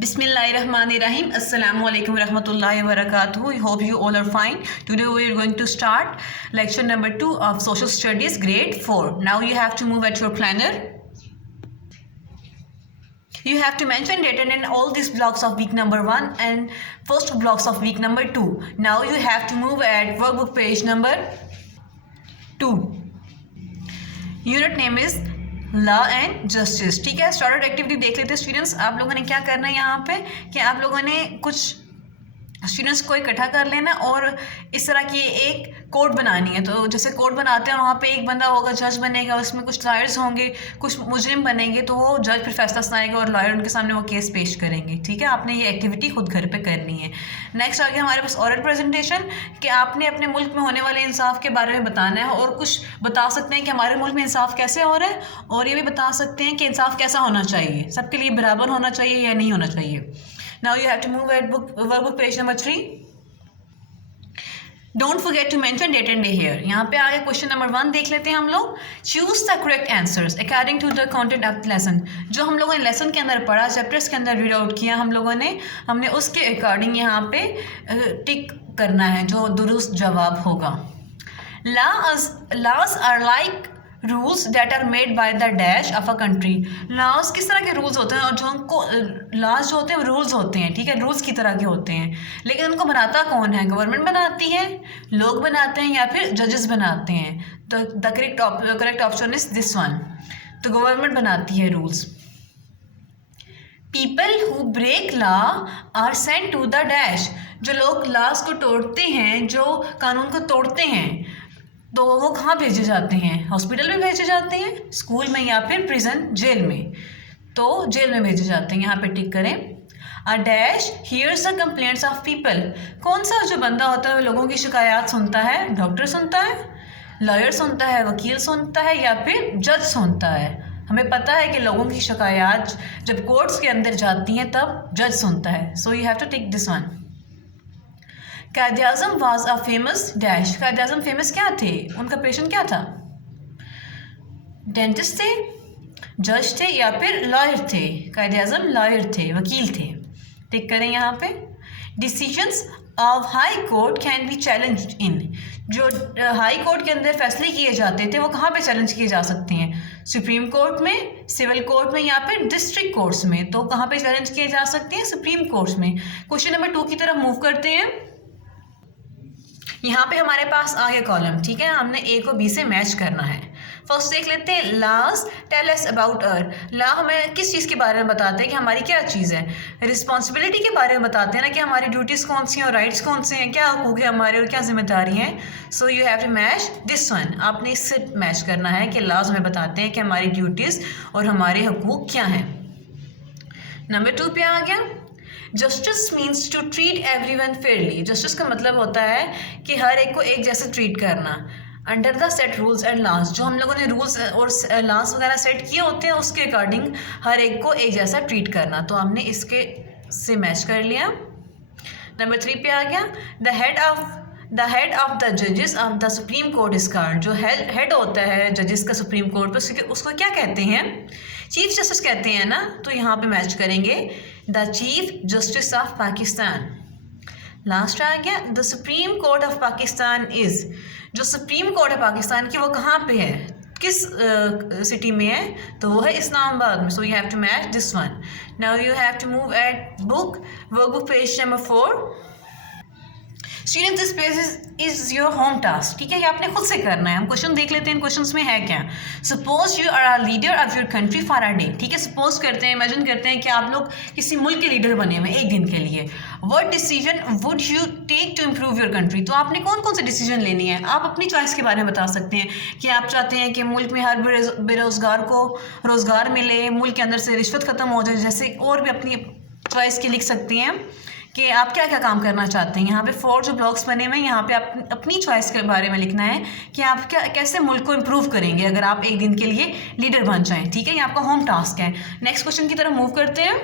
Bismillahirrahmanirrahim. Assalamu alaikum warahmatullahi wabarakatuh. Hope you all are fine. Today we are going to start lecture number 2 of Social Studies grade 4. Now you have to move at your planner. You have to mention data in all these blocks of week number 1 and first blocks of week number 2. Now you have to move at workbook page number 2. Unit name is law and justice. ठीक है, started activity देख लेते हैं students. आप लोगों ने क्या करना है यहाँ पे कि आप लोगों ने कुछ स्टूडेंट्स को इकट्ठा कर लेना और इस तरह की एक कोड बनानी है. तो जैसे कोड बनाते हैं वहाँ पे एक बंदा होगा जज बनेगा, उसमें कुछ लॉयर्स होंगे, कुछ मुजरिम बनेंगे, तो वो जज फिर फैसला सुनाएगा और लॉयर उनके सामने वो केस पेश करेंगे. ठीक है, आपने ये एक्टिविटी खुद घर पे करनी है. नेक्स्ट आ गया हमारे पास ओरल प्रेजेंटेशन कि आपने अपने मुल्क में होने वाले इंसाफ के बारे में बताना है और कुछ बता सकते हैं कि हमारे मुल्क में इंसाफ कैसे हो रहा है और ये भी बता सकते हैं कि इंसाफ कैसा होना चाहिए, सबके लिए बराबर होना चाहिए या नहीं होना चाहिए. Now you have to move at workbook page number 3. Don't forget to mention date and day here. यहाँ पे आगे क्वेश्चन नंबर 1 देख लेते हैं हम लोग. Choose the correct answers according to the content of the lesson. जो हम लोगों ने लेसन के अंदर पढ़ा, चैप्टर्स के अंदर रीड आउट किया हम लोगों ने, हमने उसके अकॉर्डिंग यहाँ पे टिक करना है जो दुरुस्त जवाब होगा. Laws are like rules that are made by the dash of a country. Laws किस तरह के रूल्स होते हैं और जो उनको लॉज जो होते हैं रूल्स होते हैं. ठीक है, रूल्स की तरह के होते हैं, लेकिन उनको बनाता कौन है? गवर्नमेंट बनाती है, लोग बनाते हैं या फिर जजेस बनाते हैं? तो the correct option is this one. तो गवर्नमेंट बनाती है rules. People who break law are sent to the dash. जो लोग लॉज को तोड़ते हैं, जो कानून को तोड़ते हैं, तो वो कहाँ भेजे जाते हैं? हॉस्पिटल में भेजे जाते हैं, स्कूल में या फिर प्रिजन जेल में. तो जेल में भेजे जाते हैं. यहाँ पे टिक करें. A dash hears the complaints of people. कौन सा जो बंदा होता है वो लोगों की शिकायत सुनता है? डॉक्टर सुनता है, लॉयर सुनता है, वकील सुनता है या फिर जज सुनता है? हमें पता है कि लोगों की शिकायत जब कोर्ट्स के अंदर जाती हैं तब जज सुनता है. So you have to tick this one. Quaid-e-Azam was a famous dash. Quaid-e-Azam famous क्या थे? उनका पेशेंट क्या था? डेंटिस्ट थे, जज थे या फिर लॉयर थे? कायद-ए-आज़म लॉयर थे, वकील थे. टिक करें यहाँ पे. Decisions of high court can be challenged in. जो हाई कोर्ट के अंदर फैसले किए जाते थे वो कहाँ पे चैलेंज किए जा सकते हैं? सुप्रीम कोर्ट में, सिविल कोर्ट में या फिर डिस्ट्रिक्ट कोर्ट्स में. तो कहाँ पे चैलेंज किए जा सकते हैं? सुप्रीम कोर्ट्स में. क्वेश्चन नंबर 2 की तरफ मूव करते हैं. यहाँ पे हमारे पास आ गया कॉलम. ठीक है, हमने ए को बी से मैच करना है. फर्स्ट देख लेते हैं. Laws tell us about our. Law हमें किस चीज़ के बारे में बताते हैं कि हमारी क्या चीज़ है? रिस्पॉन्सिबिलिटी के बारे में बताते हैं ना कि हमारी ड्यूटीज़ कौन सी हैं और राइट्स कौन से हैं, क्या हकूक़ है हमारे और क्या जिम्मेदारी हैं. So you have to match this one. आपने इससे मैच करना है कि लॉज हमें बताते हैं कि हमारी ड्यूटीज़ और हमारे हकूक़ क्या हैं. नंबर 2 पे आ गया. Justice means to treat everyone fairly. Justice का मतलब होता है कि हर एक को एक जैसे ट्रीट करना. Under the set rules and laws. जो हम लोगों ने रूल्स और लॉज वगैरह सेट किए होते हैं उसके अकॉर्डिंग हर एक को एक जैसा ट्रीट करना. तो हमने इसके से मैच कर लिया. नंबर 3 पे आ गया. द हेड ऑफ द जजेस of the supreme court is called. जो हेड होता है जजेस का सुप्रीम कोर्ट पर, उसको क्या कहते हैं? चीफ जस्टिस कहते हैं ना. तो यहाँ पे मैच करेंगे. The chief justice of Pakistan. Last आ गया. The supreme court of Pakistan is. जो सुप्रीम कोर्ट है पाकिस्तान की वो कहाँ पे है, किस सिटी में है? तो वो है इस्लामाबाद में. So you have to match this one. Now you have to move at workbook page number 4. Students this page is your home task. ठीक है, ये आपने खुद से करना है. हम क्वेश्चन देख लेते हैं. क्वेश्चंस में है क्या? Suppose you are a leader of your country for a day. ठीक है, सपोज करते हैं, इमेजिन करते हैं कि आप लोग किसी मुल्क के लीडर बने हुए एक दिन के लिए. What decision would you take to improve your country. तो आपने कौन कौन से डिसीजन लेनी है? आप अपनी चॉइस के बारे में बता सकते हैं कि आप चाहते हैं कि मुल्क में हर बेरोज़गार को रोज़गार मिले, मुल्क के अंदर से रिश्वत ख़त्म हो जाए, जैसे और भी अपनी चॉइस की लिख सकती हैं कि आप क्या क्या काम करना चाहते हैं. यहाँ पे 4 जो ब्लॉक्स बने हुए हैं, यहाँ पे आप अपनी चॉइस के बारे में लिखना है कि आप कैसे मुल्क को इम्प्रूव करेंगे अगर आप एक दिन के लिए लीडर बन जाएं. ठीक है, ये आपका होम टास्क है. नेक्स्ट क्वेश्चन की तरफ मूव करते हैं.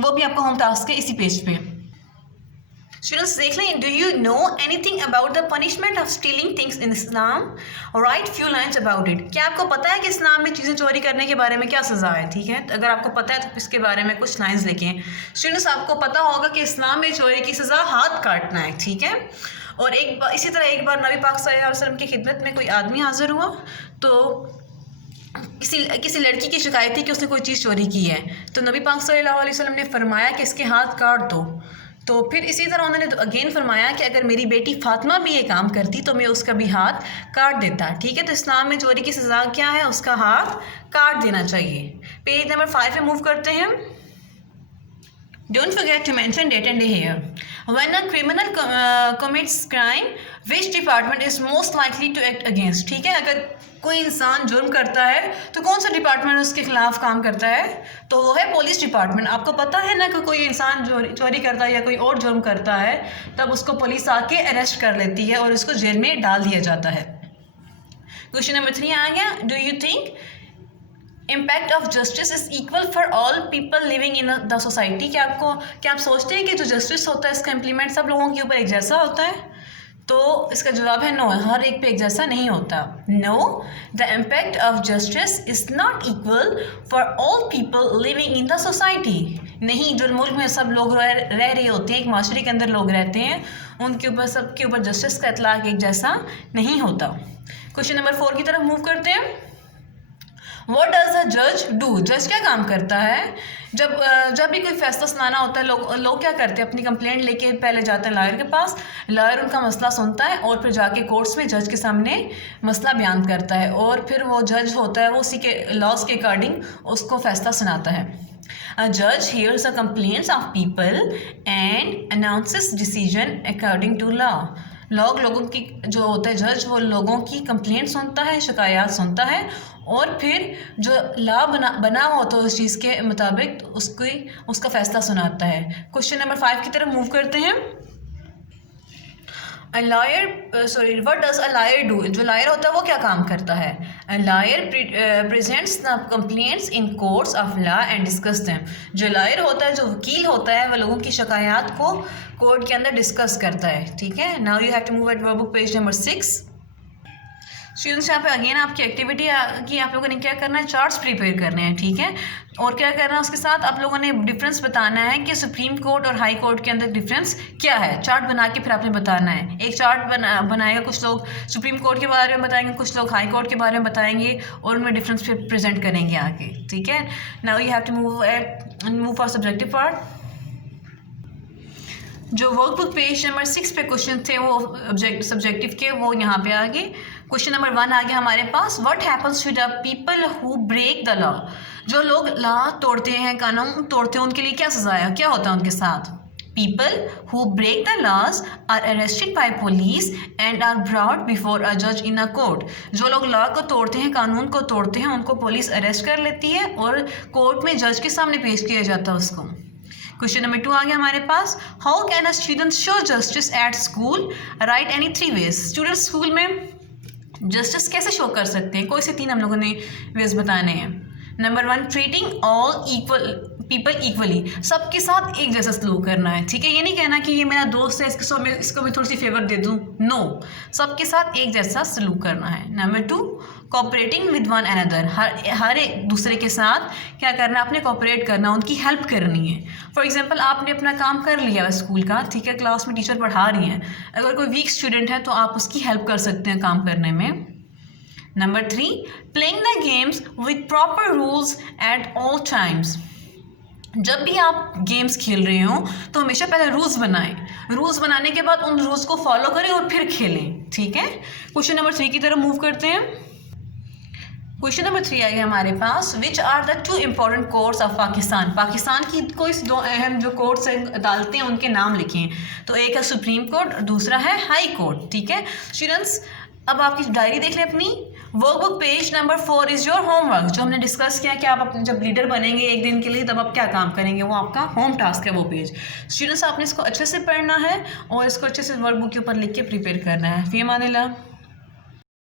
वो भी आपका होम टास्क है इसी पेज पे. स्टूडेंट्स देख लें, do you know anything about the punishment of stealing things in Islam? Right few lines about it. क्या आपको पता है कि इस्लाम में चीज़ें चोरी करने के बारे में क्या सज़ा है? ठीक है, अगर आपको पता है तो इसके बारे में कुछ लाइन्स लिखें। स्टूडेंट्स आपको पता होगा कि इस्लाम में चोरी की सज़ा हाथ काटना है। ठीक है, और इसी तरह एक बार नबी पाक सल्लल्लाहु अलैहि वसल्लम की खिदमत में कोई आदमी हाजिर हुआ तो किसी लड़की की शिकायत थी कि उसने कोई चीज़ चोरी की है, तो नबी पाक सल्लल्लाहु अलैहि वसल्लम ने फरमाया कि इसके हाथ काट दो। तो फिर इसी तरह उन्होंने अगेन फरमाया कि अगर मेरी बेटी फातिमा भी ये काम करती तो मैं उसका भी हाथ काट देता। ठीक है, तो इस्लाम में चोरी की सज़ा क्या है? उसका हाथ काट देना चाहिए। पेज नंबर 5 पे मूव करते हैं। Don't forget to mention date and day here. When a criminal commits crime, which department is most likely to act against? ठीक है, अगर कोई इंसान जुर्म करता है तो कौन सा डिपार्टमेंट उसके खिलाफ काम करता है? तो वो है पुलिस डिपार्टमेंट। आपको पता है ना कि कोई इंसान चोरी करता है या कोई और जुर्म करता है तब उसको पुलिस आके अरेस्ट कर लेती है और उसको जेल में डाल दिया जाता है। क्वेश्चन नंबर 3 आ गया। Do you think impact of justice is equal for all people living in the society? क्या आप सोचते हैं कि जो जस्टिस होता है इसका इम्प्लीमेंट सब लोगों के ऊपर एक जैसा होता है? तो इसका जवाब है नो, हर एक पे एक जैसा नहीं होता। No, the impact of justice is not equal for all people living in the society. नहीं, जो मुल्क में सब लोग रह रहे होते हैं, एक माशरे के अंदर लोग रहते हैं, उनके ऊपर सबके ऊपर जस्टिस का इतलाक एक जैसा नहीं होता। क्वेश्चन नंबर 4 की तरफ मूव करते हैं। What does a judge do? जज क्या काम करता है? जब भी कोई फैसला सुनाना होता है, लोग क्या करते हैं? अपनी कंप्लेंट लेके पहले जाते हैं लॉयर के पास, लॉयर उनका मसला सुनता है और फिर जाके कोर्ट्स में जज के सामने मसला बयान करता है और फिर वो जज होता है, वो उसी के लॉज के अकॉर्डिंग उसको फैसला सुनाता है। A judge hears the complaints of people and announces decision according to law. लोगों की जो होता है जज, वो लोगों की कंप्लेंट सुनता है, शिकायत सुनता है और फिर जो लॉ बना हो तो उस चीज़ के मुताबिक उसका फैसला सुनाता है। क्वेश्चन नंबर 5 की तरफ मूव करते हैं। What does a lawyer do? जो लॉयर होता है वो क्या काम करता है? A lawyer presents the complaints in courts of law and discuss them. जो लॉयर होता है, जो वकील होता है, वह लोगों की शिकायत को कोर्ट के अंदर डिस्कस करता है। ठीक है, now you have to move at workbook page number 6। Students यहाँ पे अगेन आपकी एक्टिविटी की आप लोगों ने क्या करना है? चार्ट्स प्रिपेयर करने हैं। ठीक है, और क्या करना है उसके साथ आप लोगों ने डिफरेंस बताना है कि सुप्रीम कोर्ट और हाई कोर्ट के अंदर डिफरेंस क्या है। चार्ट बना के फिर आपने बताना है। एक चार्ट बनाएगा, कुछ लोग सुप्रीम कोर्ट के बारे में बताएंगे, कुछ लोग हाई कोर्ट के बारे में बताएंगे और उनमें डिफरेंस फिर प्रेजेंट करेंगे आगे। ठीक है, now you have to move for subjective part. जो वर्कबुक पेज नंबर 6 पे क्वेश्चन थे वो सब्जेक्टिव के, वो यहाँ पे आ गए। क्वेश्चन नंबर 1 आ गया हमारे पास। What happens to the people who break the law? जो लोग लॉ तोड़ते हैं, कानून तोड़ते हैं, उनके लिए क्या सज़ा है, क्या होता है उनके साथ? People who break the laws are arrested by police and are brought before a judge in a court. जो लोग लॉ को तोड़ते हैं, कानून को तोड़ते हैं, उनको पुलिस अरेस्ट कर लेती है और कोर्ट में जज के सामने पेश किया जाता है उसको। क्वेश्चन नंबर 2 आ गया हमारे पास। How can a student show justice at school? Write any 3 ways. Student school में जस्टिस कैसे शो कर सकते हैं? कोई से 3 हम लोगों ने वेज बताने हैं। Number 1, treating all people equally. सबके साथ एक जैसा सलूक करना है। ठीक है, ये नहीं कहना कि ये मेरा दोस्त है, इसको मैं थोड़ी सी फेवर दे दूँ। नो, सबके साथ एक जैसा सलूक करना है। Number 2, cooperating with one another. हर एक दूसरे के साथ क्या करना है? आपने कोऑपरेट करना, उनकी हेल्प करनी है। फॉर एग्जांपल आपने अपना काम कर लिया स्कूल का, ठीक है, क्लास में टीचर पढ़ा रही हैं, अगर कोई वीक स्टूडेंट है तो आप उसकी हेल्प कर सकते हैं काम करने में। Number 3, playing the games with proper rules at all times. जब भी आप गेम्स खेल रहे हो तो हमेशा पहले रूल्स बनाएं, रूल्स बनाने के बाद उन रूल्स को फॉलो करें और फिर खेलें। ठीक है, क्वेश्चन नंबर 3 की तरफ मूव करते हैं। क्वेश्चन नंबर 3 आई है हमारे पास। Which are the 2 important courts of Pakistan? Pakistan की कोई 2 अहम जो कोर्ट्स हैं, अदालतें हैं, उनके नाम लिखें। तो एक है सुप्रीम कोर्ट और दूसरा है हाई कोर्ट। ठीक है स्टूडेंट्स, अब आपकी डायरी देख लें अपनी। Workbook page number 4 is your homework. जो हमने डिस्कस किया कि आप अपने जब लीडर बनेंगे एक दिन के लिए तब आप क्या काम करेंगे, वो आपका होम टास्क है वो पेज। स्टूडेंट्स आपने इसको अच्छे से पढ़ना है और इसको अच्छे से वर्कबुक के ऊपर लिख के प्रिपेयर करना है। फ़ी अमानिल्लाह।